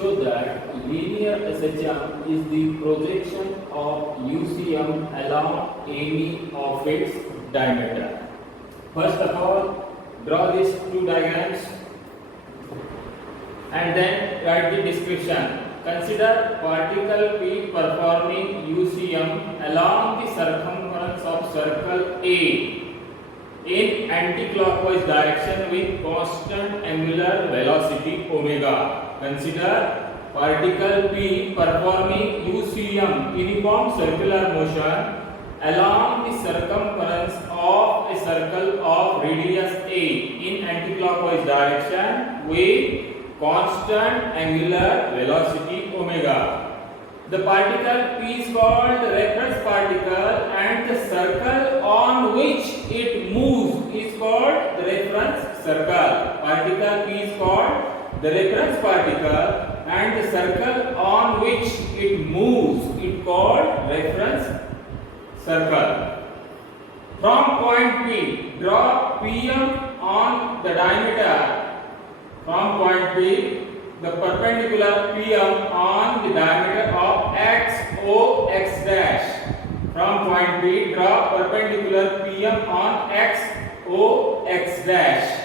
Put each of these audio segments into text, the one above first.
show that linear SHM is the projection of UCM along any of its diameter. First of all, draw these two diagrams and then write the description. Consider particle P performing UCM along the circumference of circle A in anti-clockwise direction with constant angular velocity omega. Consider particle P performing UCM uniform circular motion along the circumference of a circle of radius A in anti-clockwise direction with constant angular velocity omega. The particle P is called the reference particle and the circle on which it moves is called the reference circle. Particle P is called the reference particle and the circle on which it moves is called reference circle. From point P, draw PM on the diameter. From point P, the perpendicular PM on the diameter of XOX dash. From point P, draw perpendicular PM on XOX dash.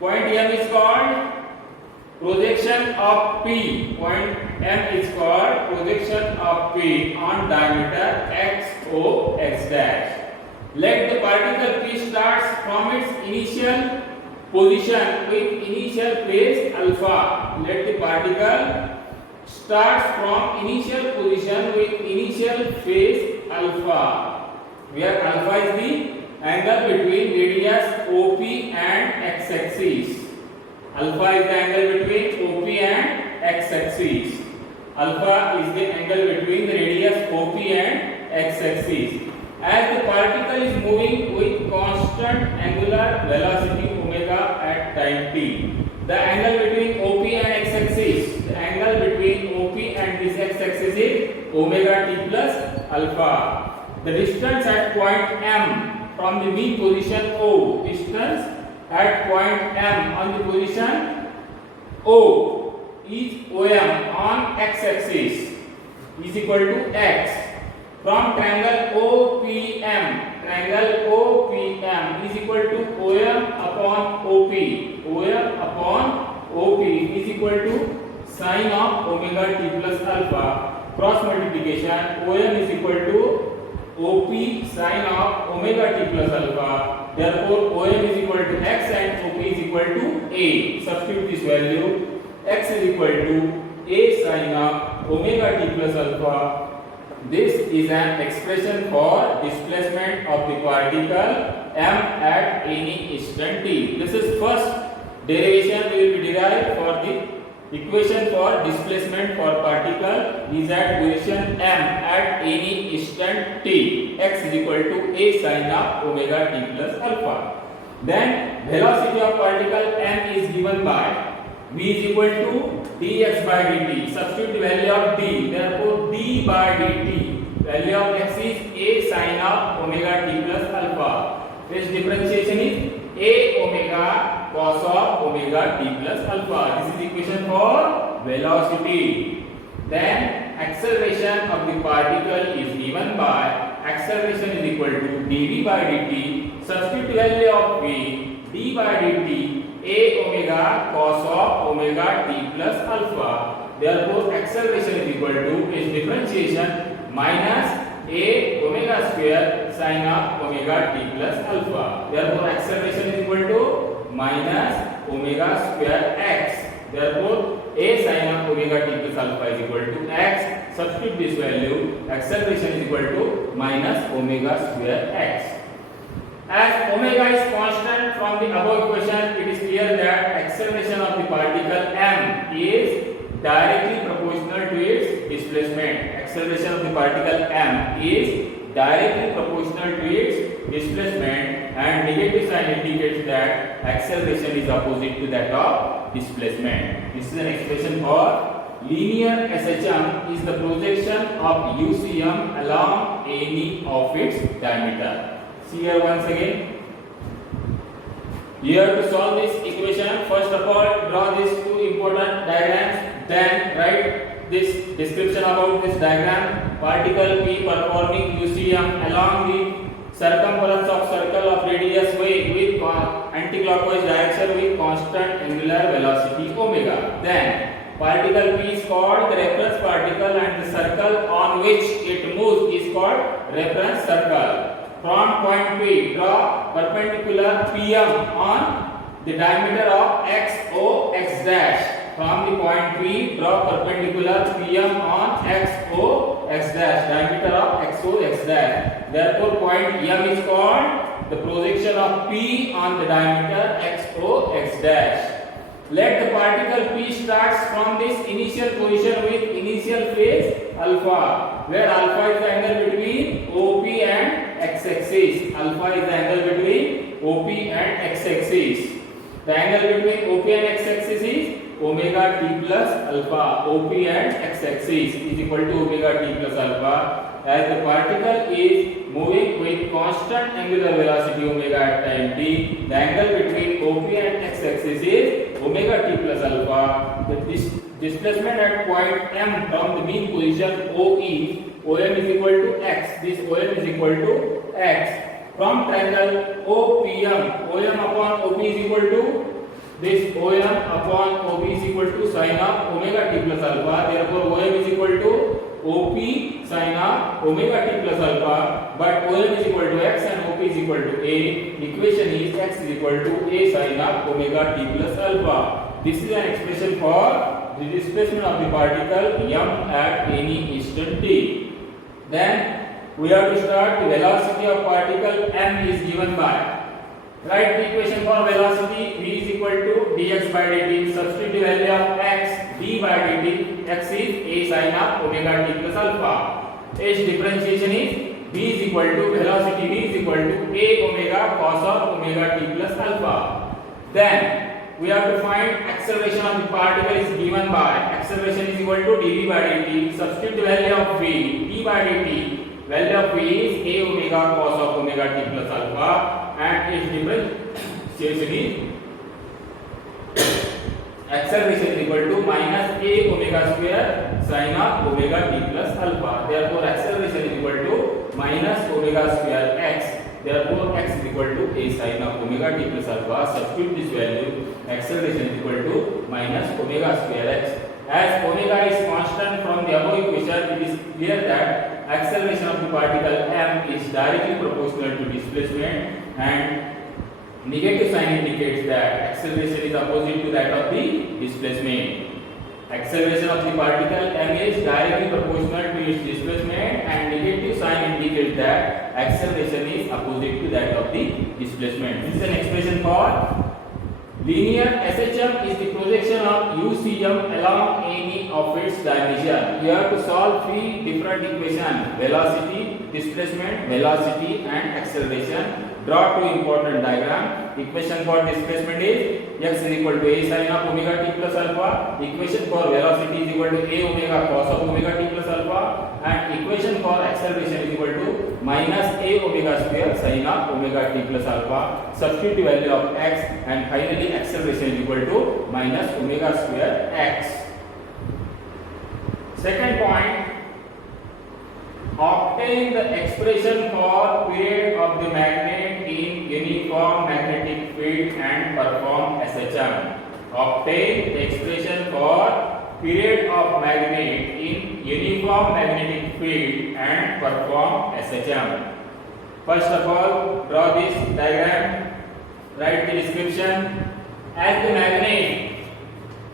Point M is called projection of P. Point M is called projection of P on diameter XOX dash. Let the particle P starts from its initial position with initial phase alpha. Let the particle starts from initial position with initial phase alpha, where alpha is the angle between radius OP and x-axis. Alpha is the angle between OP and x-axis. Alpha is the angle between the radius OP and x-axis. As the particle is moving with constant angular velocity omega at time t, the angle between OP and x-axis, the angle between OP and this x-axis is omega t plus alpha. The distance at point M from the mean position O, distance at point M on the position O is OM on x-axis is equal to x. From triangle OPM is equal to OM upon OP. OM upon OP is equal to sine of omega t plus alpha. Cross multiplication, OM is equal to OP sine of omega t plus alpha. Therefore, OM is equal to x and OP is equal to A. Substitute this value. X is equal to A sine of omega t plus alpha. This is an expression for displacement of the particle M at any instant t. This is first derivation we will be derived for the equation for displacement for particle is at position M at any instant t. X is equal to A sine of omega t plus alpha. Then velocity of particle M is given by V is equal to dx by dt. Substitute the value of d. Therefore, d by dt. Value of x is A sine of omega t plus alpha. This differentiation is A omega cos of omega t plus alpha. This is equation for velocity. Then acceleration of the particle is given by acceleration is equal to dv by dt. Substitute the value of v. d by dt. A omega cos of omega t plus alpha. Therefore, acceleration is equal to its differentiation minus A omega square sine of omega t plus alpha. Therefore, acceleration is equal to minus omega square x. Therefore, A sine of omega t plus alpha is equal to x. Substitute this value. Acceleration is equal to minus omega square x. As omega is constant from the above equation, it is clear that acceleration of the particle M is directly proportional to its displacement. Acceleration of the particle M is directly proportional to its displacement, and negative sign indicates that acceleration is opposite to that of displacement. This is an expression for linear SHM is the projection of UCM along any of its diameter. See here once again. You have to solve this equation. First of all, draw these two important diagrams. Then write this description about this diagram. Particle P performing UCM along the circumference of circle of radius y with anti-clockwise direction with constant angular velocity omega. Then particle P is called the reference particle and the circle on which it moves is called reference circle. From point P, draw perpendicular PM on the diameter of XO X dash. From the point P, draw perpendicular PM on XO X dash, diameter of XO X dash. Therefore, point M is called the projection of P on the diameter XO X dash. Let the particle P starts from this initial position with initial phase alpha, where alpha is the angle between OP and x-axis. Alpha is the angle between OP and x-axis. The angle between OP and x-axis is omega t plus alpha. OP and x-axis is equal to omega t plus alpha. As the particle is moving with constant angular velocity omega at time t, the angle between OP and x-axis is omega t plus alpha. The displacement at point M from the mean position OE, OM is equal to x. This OM is equal to x. From triangle OPM, OM upon OP is equal to this OM upon OP is equal to sin of omega t plus alpha. Therefore, OM is equal to OP sin of omega t plus alpha, but OM is equal to x and OP is equal to a. Equation is x is equal to a sin of omega t plus alpha. This is an expression for the displacement of the particle m at any instant t. Then we have to start the velocity of particle m is given by. Write the equation for velocity. V is equal to dx by dt. Substitute the value of x, d by dt. X is a sin of omega t plus alpha. H differentiation is v is equal to velocity. V is equal to a omega cos of omega t plus alpha. Then we have to find acceleration of the particle is given by. Acceleration is equal to dv by dt. Substitute the value of v, d by dt. Value of v is a omega cos of omega t plus alpha. And its differentiation is acceleration is equal to minus a omega square sin of omega t plus alpha. Therefore, acceleration is equal to minus omega square x. Therefore, x is equal to a sin of omega t plus alpha. Substitute this value. Acceleration is equal to minus omega square x. As omega is constant from the above equation, it is clear that acceleration of the particle m is directly proportional to displacement, and negative sign indicates that acceleration is opposite to that of the displacement. Acceleration of the particle m is directly proportional to its displacement, and negative sign indicates that acceleration is opposite to that of the displacement. This is an expression for linear SHM is the projection of UCM along any of its dimension. You have to solve three different equations: velocity, displacement, velocity, and acceleration. Draw two important diagram. Equation for displacement is x is equal to a sin of omega t plus alpha. Equation for velocity is equal to a omega cos of omega t plus alpha. And equation for acceleration is equal to minus a omega square sin of omega t plus alpha. Substitute the value of x, and finally acceleration is equal to minus omega square x. Second point, obtain the expression for period of the magnet in uniform magnetic field and perform SHM. Obtain the expression for period of magnet in uniform magnetic field and perform SHM. First of all, draw this diagram. Write the description. As the magnet,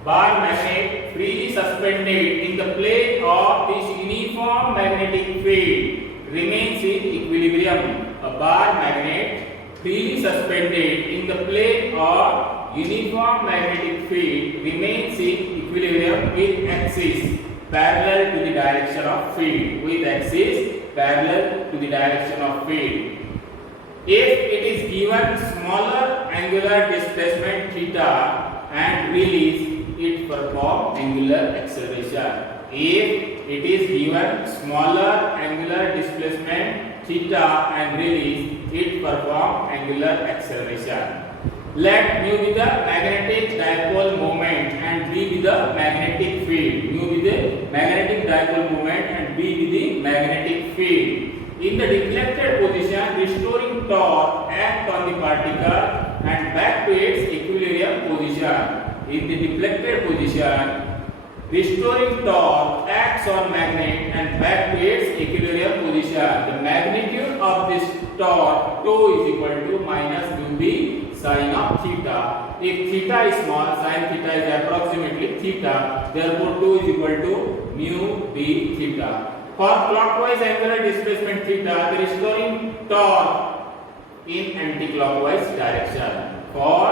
bar magnet freely suspended in the plane of this uniform magnetic field remains in equilibrium. A bar magnet freely suspended in the plane of uniform magnetic field remains in equilibrium with axis parallel to the direction of field. With axis parallel to the direction of field. If it is given smaller angular displacement theta and release, it perform angular acceleration. If it is given smaller angular displacement theta and release, it perform angular acceleration. Let mu be the magnetic dipole moment and B be the magnetic field. Mu be the magnetic dipole moment and B be the magnetic field. In the deflected position, restoring torque acts on the particle and back to its equilibrium position. In the deflected position, restoring torque acts on magnet and back to its equilibrium position. The magnitude of this torque tau is equal to minus mu b sin of theta. If theta is small, sin theta is approximately theta. Therefore, tau is equal to mu b theta. For clockwise angular displacement theta, the restoring torque in anti-clockwise direction. For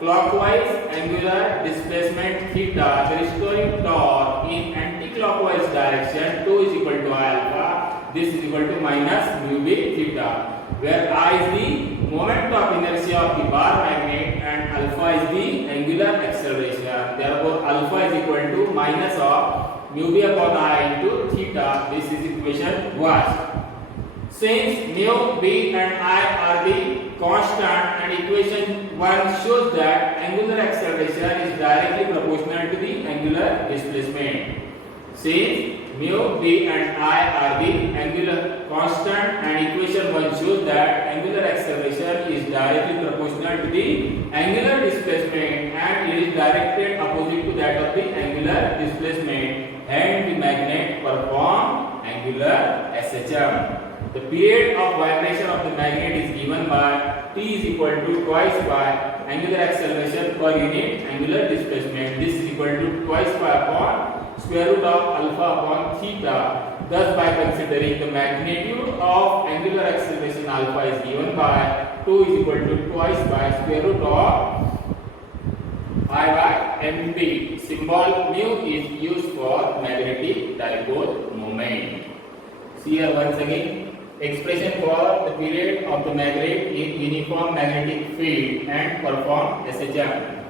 clockwise angular displacement theta, the restoring torque in anti-clockwise direction, tau is equal to alpha. This is equal to minus mu b theta, where I is the moment of inertia of the bar magnet and alpha is the angular acceleration. Therefore, alpha is equal to minus of mu b upon I into theta. This is equation 1. Since mu b and I are the constant and equation 1 shows that angular acceleration is directly proportional to the angular displacement. Since mu b and I are the angular constant and equation 1 shows that angular acceleration is directly proportional to the angular displacement and it is directed opposite to that of the angular displacement, and the magnet perform angular SHM. The period of vibration of the magnet is given by T is equal to twice by angular acceleration per unit angular displacement. This is equal to twice by upon square root of alpha upon theta. Thus, by considering the magnitude of angular acceleration alpha is given by tau is equal to twice by square root of I by mb. Symbol mu is used for magnetic dipole moment. See here once again. Expression for the period of the magnet in uniform magnetic field and perform SHM.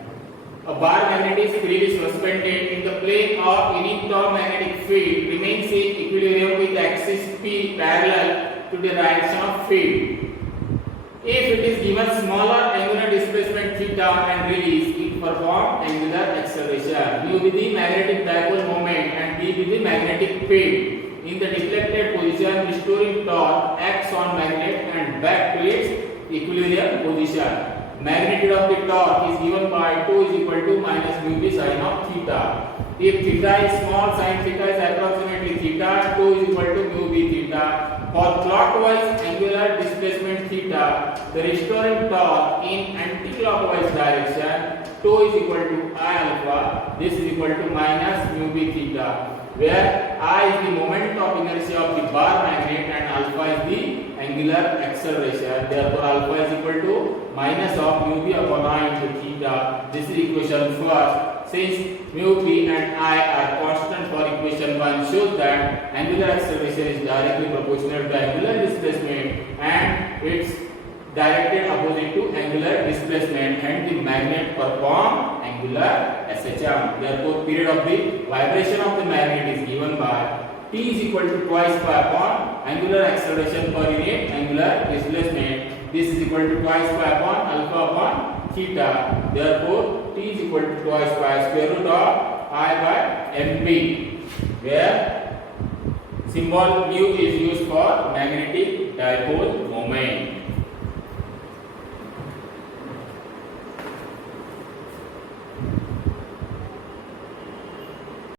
A bar magnet is freely suspended in the plane of uniform magnetic field, remains in equilibrium with axis P parallel to the direction of field. If it is given smaller angular displacement theta and release, it performs angular acceleration. Mu be the magnetic dipole moment and B be the magnetic field. In the deflected position, restoring torque acts on magnet and back to its equilibrium position. Magnitude of the torque is given by tau is equal to minus mu b sin of theta. If theta is small, sin theta is approximately theta, tau is equal to mu b theta. For clockwise angular displacement theta, the restoring torque in anti-clockwise direction, tau is equal to I alpha. This is equal to minus mu b theta, where I is the moment of inertia of the bar magnet and alpha is the angular acceleration. Therefore, alpha is equal to minus of mu b upon I into theta. This is equation 1. Since mu b and I are constant for equation 1 shows that angular acceleration is directly proportional to angular displacement and it's directed opposite to angular displacement, and the magnet perform angular SHM. Therefore, period of the vibration of the magnet is given by T is equal to twice by upon angular acceleration per unit angular displacement. This is equal to twice by upon alpha upon theta. Therefore, T is equal to twice by square root of I by mb, where symbol mu is used for magnetic dipole moment.